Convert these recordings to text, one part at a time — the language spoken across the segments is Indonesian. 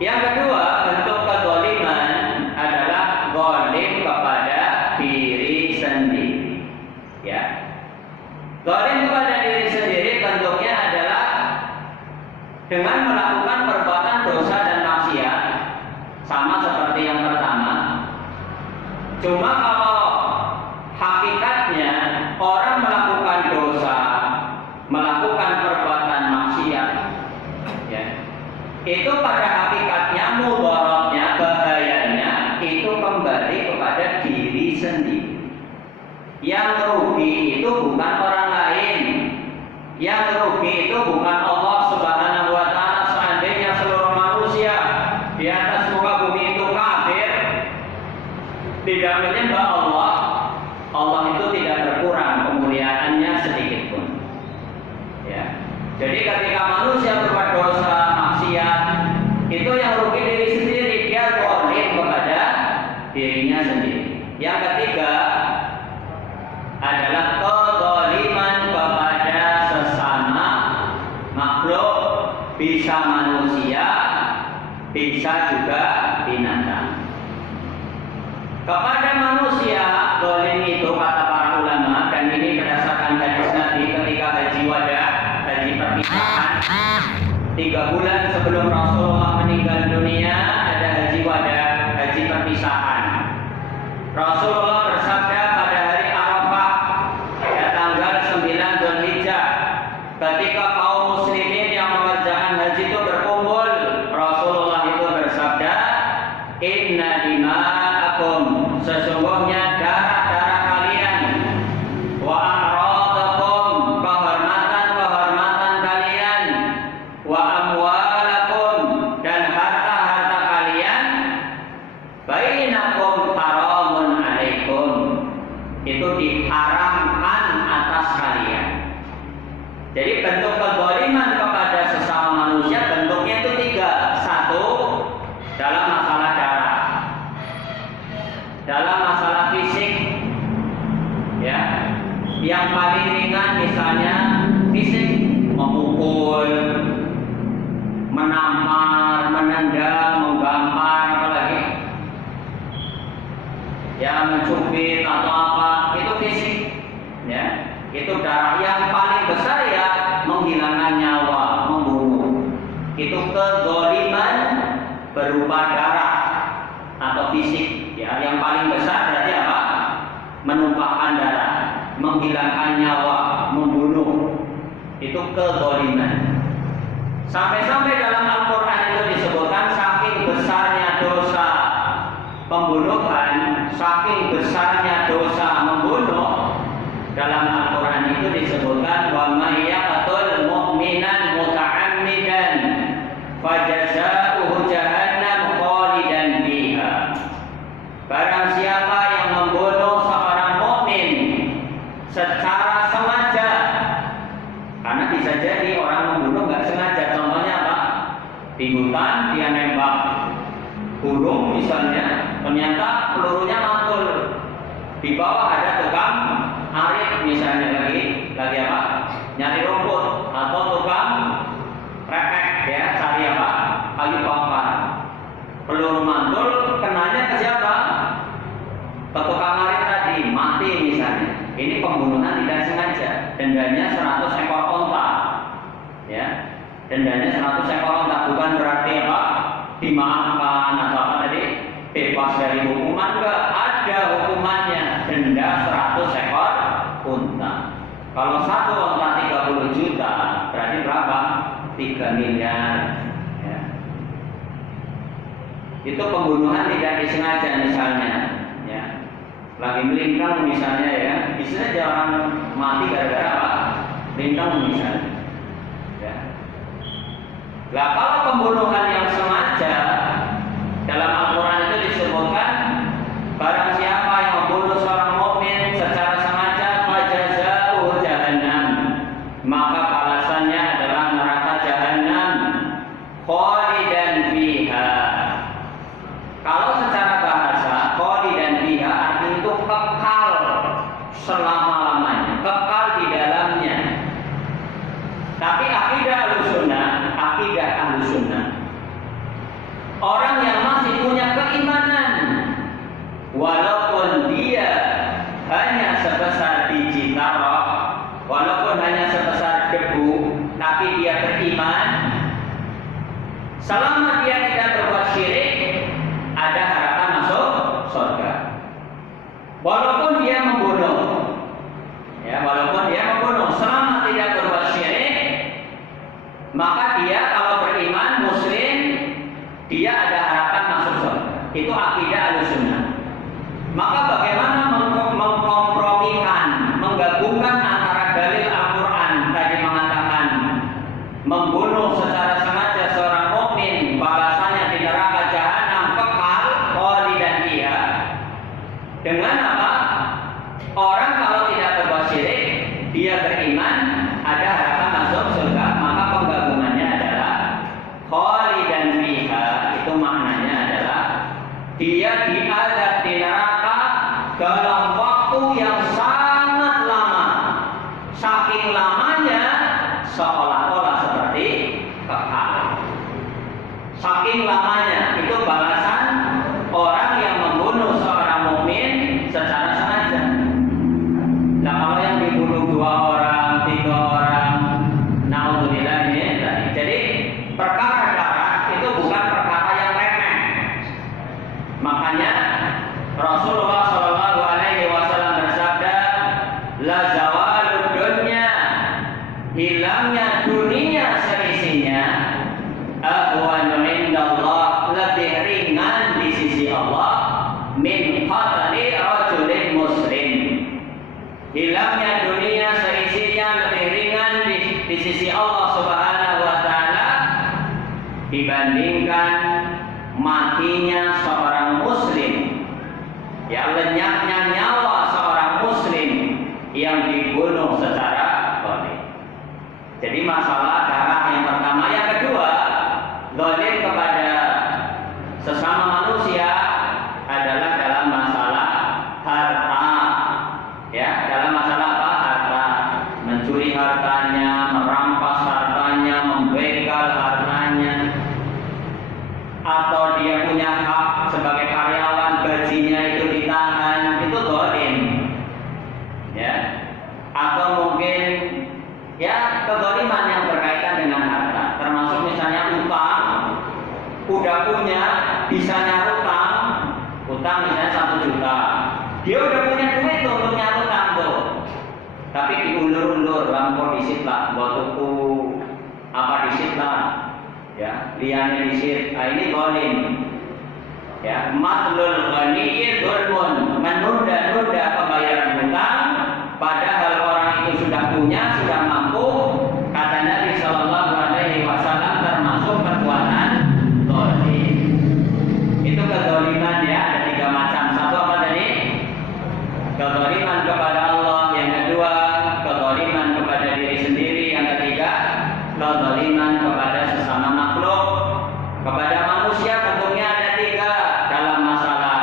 Yang kedua, bentuk kezaliman adalah zalim kepada diri sendiri. Ya. Zalim kepada diri sendiri bentuknya adalah dengan melakukan perbuatan dosa dan maksiat, sama seperti yang pertama. Cuma kalau hakikatnya orang melakukan dosa, melakukan perbuatan maksiat, ya, itu pada hakikatnya mudaratnya, bahayanya itu kembali kepada diri sendiri. Yang rugi itu bukan orang lain, yang rugi itu bukan Allah Subhanahu wa Ta'ala. Seandainya seluruh manusia di atas muka bumi itu kafir, tidak menyembah Allah, Allah itu tidak berkurang kemuliaannya sedikit pun. Ya. Jadi ketika manusia berbuat dosa, maksiat, itu yang rugi diri sendiri, dia zalim kepada dirinya sendiri. Yang ketiga adalah kezaliman kepada sesama makhluk, bisa manusia, bisa juga binatang. Kepada manusia, zalim itu kata para ulama, dan ini berdasarkan hadis Nabi ketika haji wada, haji perpisahan, 3 bulan sebelum Rasulullah meninggal dunia, ada haji wada, haji perpisahan. Rasulullah bersabda pada hari Arafah, ya, tanggal 9 Dzulhijjah, ketika kaum muslimin yang mengerjakan haji itu berkumpul, Rasulullah itu bersabda, inna dima'akum, sesungguhnya darah-darah kalian, wa a'radakum, kehormatan-kehormatan kalian, wa amwalakum, dan harta-harta kalian, bainakum haramun alaikum, itu diharamkan atas kalian. Jadi bentuk kezaliman kepada sesama manusia bentuknya itu 3. 1, dalam masalah darah, dalam masalah fisik, ya, yang paling ringan misalnya fisik, memukul, menampar, menendang, menggampar, apalagi, ya, mencubit atau apa, itu fisik, ya, itu darah. Yang paling besar ya menghilangkan nyawa, membunuh, itu kezaliman berupa darah atau fisik, ya. Yang paling besar berarti apa? Menumpahkan darah, menghilangkan nyawa, membunuh, itu kezaliman. Sampai-sampai dalam Al-Quran itu disebutkan saking besarnya dosa pembunuhan, saking besarnya dosa membunuh, dalam Al-Quran itu disebutkan wa may yaqtul mu'minan muta'ammidan fajaza'uhu jahannam khalidan fiha. Barang siapa yang membunuh seorang mukmin secara sengaja, karena bisa jadi orang membunuh nggak sengaja. Contohnya apa? Di hutan dia nembak burung misalnya, ternyata pelurunya mantul. Di bawah ada tukang arit misalnya, lagi apa? Nyari rumput, atau tukang repek, ya, cari apa? Kayu bakar. Peluru mantul, kenanya ke siapa? Ke tukang arit tadi, mati misalnya. Ini pembunuhan tidak sengaja. Dendanya 100 ekor onta, ya. Dendanya 100 ekor onta, bukan berarti apa? Dimaafkan atau apa tadi? Bebas dari hukuman, enggak, ada hukumannya, denda 100 ekor unta. Kalau satu unta 30 juta, berarti berapa? 3 miliar, ya. Itu pembunuhan tidak disengaja misalnya, ya. Lagi melintang misalnya, ya, bisa saja orang mati gara-gara apa? Melintang misalnya, ya. Nah, kalau pembunuhan yang sengaja, dalam Al-Quran itu disebutkan barang siapa yang membunuh seorang mukmin secara sengaja, fajaza'uhu jahannam, maka balasannya adalah neraka jahannam khalidan fiha. Kalau secara bahasa khalidan fiha artinya itu kekal selama-lamanya, kekal di dalamnya. Tapi akidah Ahlussunnah orang yang masih punya keimanan, walaupun dia hanya sebesar biji tarah, walaupun hanya sebesar debu, tapi dia beriman, selama dia tidak berbuat syirik, ada harapan masuk surga. Walaupun dia membunuh, ya, walaupun dia membunuh, selama tidak berbuat syirik, maka dia kalau beriman muslim, dia ada harapan masuk surga. Itu akidah Ahlussunnah. Maka bagaimana mengkompromikan, menggabungkan antara dalil Al-Quran tadi mengatakan membunuh secara sengaja seorang mukmin balasannya di neraka jahanam kekal khalidan fiha, dengan apa? Orang kalau tidak berbuat syirik, dia beriman, ada harapan masuk surga. Maka penggabungannya adalah khalidan fiha, itu maknanya adalah dia diazab di neraka dalam waktu yang sangat lama, saking lamanya seolah-olah seperti kekal. Saking lamanya, itu balasan orang yang membunuh seorang mukmin secara sengaja. Nah, kalau yang dibunuh 2 orang, 3 orang, naudzubillah ini tadi. Jadi perkara darah itu bukan perkara yang remeh. Makanya Rasulullah Shallallahu Alaihi Wasallam bersabda, la zawalud dunya, hilangnya dunia seisinya, ahwanu indallah, lebih ringan di sisi Allah, min qatli rajulin muslim. Hilangnya dunia seisinya lebih ringan di sisi Allah Subhanahu Wa Taala dibandingkan matinya seorang muslim, ya, lenyapnya nyawa seorang muslim yang dibunuh secara zalim. Jadi masalah darah yang pertama. Yang kedua, zalim kepada sesama manusia adalah dalam masalah harta, ya, dalam masalah apa? Harta, mencuri hartanya, merampas hartanya, membegal hartanya, atau dia punya hak sebagai karyawan, gajinya itu ditahan, itu zalim, ya. Atau mungkin ya kezaliman yang berkaitan dengan harta, termasuk misalnya utang, udah punya, bisa nyarutang, utang misalnya 1 juta, dia udah punya duit tuh untuk nyarutang tuh, tapi diundur-undur, bangko disit lah, buat tuku apa disit lah, ya, liane disit, nah ini zalim, ya. Matlul ghaniyyi dzulmun, menunda-nunda pembayaran hutang, padahal orang itu sudah punya, sudah mampu. Kata Nabi Shallallahu Alaihi Wasallam termasuk perbuatan zalim. Itu kezaliman, ya, ada 3 macam. Satu apa tadi? Kezaliman kepada Allah. Yang kedua, kezaliman kepada diri sendiri. Yang ketiga, kezaliman kepada sesama makhluk. Kepada manusia tentunya ada 3 dalam masalah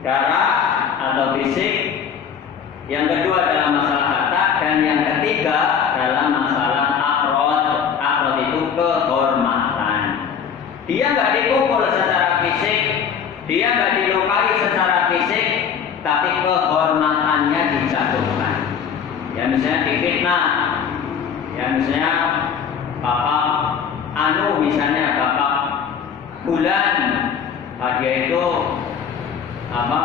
darah atau fisik. Yang kedua dalam masalah harta, dan yang ketiga dalam masalah a'rad. A'rad itu kehormatan. Dia nggak dipukul secara fisik, dia nggak dilukai secara fisik, tapi kehormatannya dijatuhkan. Ya, misalnya difitnah, ya, misalnya bapak anu, misalnya bapak bulan, dia itu apa?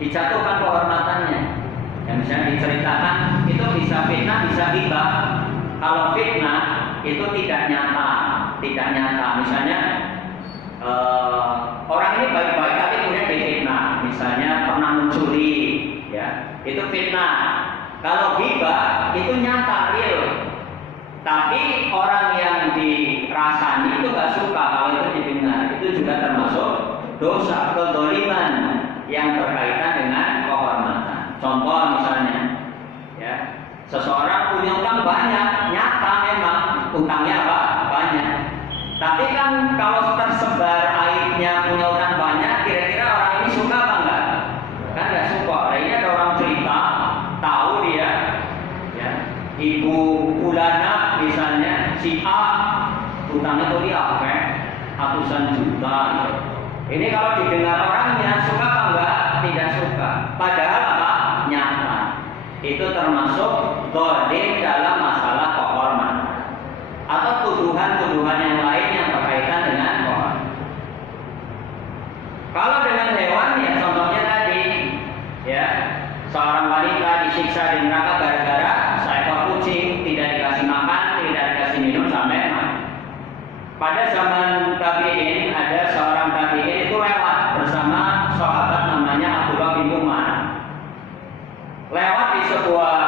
Dijatuhkan kehormatannya. Ya, misalnya diceritakan, itu bisa fitnah, bisa ghibah. Kalau fitnah itu tidak nyata, tidak nyata. Misalnya orang ini baik-baik tapi kemudian difitnah, misalnya pernah mencuri, ya, itu fitnah. Kalau ghibah itu nyata, real. Tapi orang yang dirasani itu gak suka kalau itu didengar. Itu juga termasuk dosa kezaliman yang berkaitan dengan kehormatan. Contoh misalnya, ya, seseorang punya utang banyak, nyata memang utangnya apa? Banyak. Tapi kan kalau tersebar aibnya punya utang banyak, kira-kira orang ini suka apa enggak? Kan nggak suka. Nah, ini ada orang cerita, tahu dia, ya, ibu Ulana misalnya, si A utangnya tuh dia, 1 ratusan juta. Ini kalau didengar orangnya suka apa enggak? Tidak suka. Padahal apa? Nyata. Itu termasuk zalim dalam masalah kehormatan atau tuduhan-tuduhan yang lain yang berkaitan dengan kehormatan. Kalau dengan hewan ya contohnya tadi, ya seorang wanita disiksa di neraka gara-gara seekor kucing tidak dikasih makan, tidak dikasih minum sampai mati. Pada zaman tabi'in ada seorang tabi'in itu lewat bersama sahabat namanya Abdullah bin Umar. Lewat di sebuah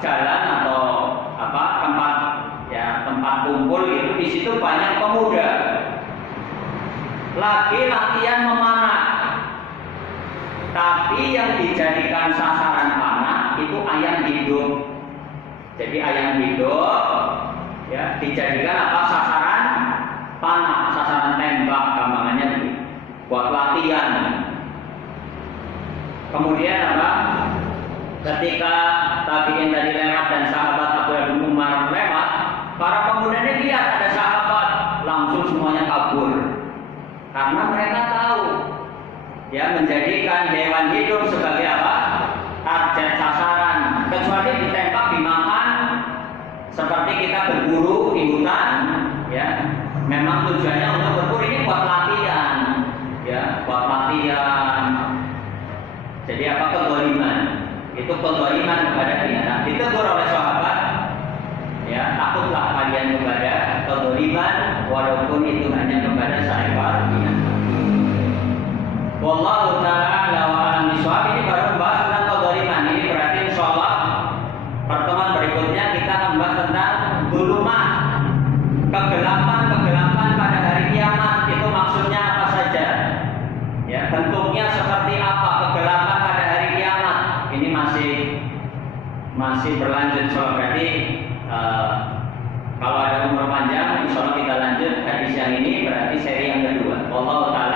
jalan atau tempat kumpul itu, di situ banyak pemuda lagi latihan memanah. Tapi yang dijadikan sasaran panah itu ayam hidup. Jadi ayam hidup ya dijadikan apa? Sasaran panah, sasaran tembak, gampangannya begitu. Buat latihan. Kemudian apa? Ketika tabi'in tadi lewat dan sahabat Abdullah bin Umar lewat, para pemuda ini lihat ada sahabat, langsung semuanya kabur. Karena mereka tahu ya menjadikan hewan hidup sebagai apa? Target sasaran. Kecuali ditembak, dimakan, seperti kita berburu di hutan, ya. Memang tujuannya untuk berburu, ini buat latihan, ya, buat latihan. Jadi apa? Kezaliman. Itu kezaliman kepada binatang. Ditegur oleh sahabat, ya, takutlah kalian kepada kezaliman, walaupun itu hanya kepada seekor binatang. Wallahu ta'ala a'lam wa a'lam bishawab. Ini baru membahas tentang kezaliman. Ini berarti insyaallah pertemuan berikutnya kita akan membahas tentang zulumah, kegelapan pada hari kiamat. Itu maksudnya apa saja? Ya, bentuknya seperti apa kegelapan pada hari kiamat? Ini masih berlanjut. So, berarti kalau ada umur panjang, insyaallah kita lanjut hadis yang ini, berarti seri yang kedua. Wallahu ta'ala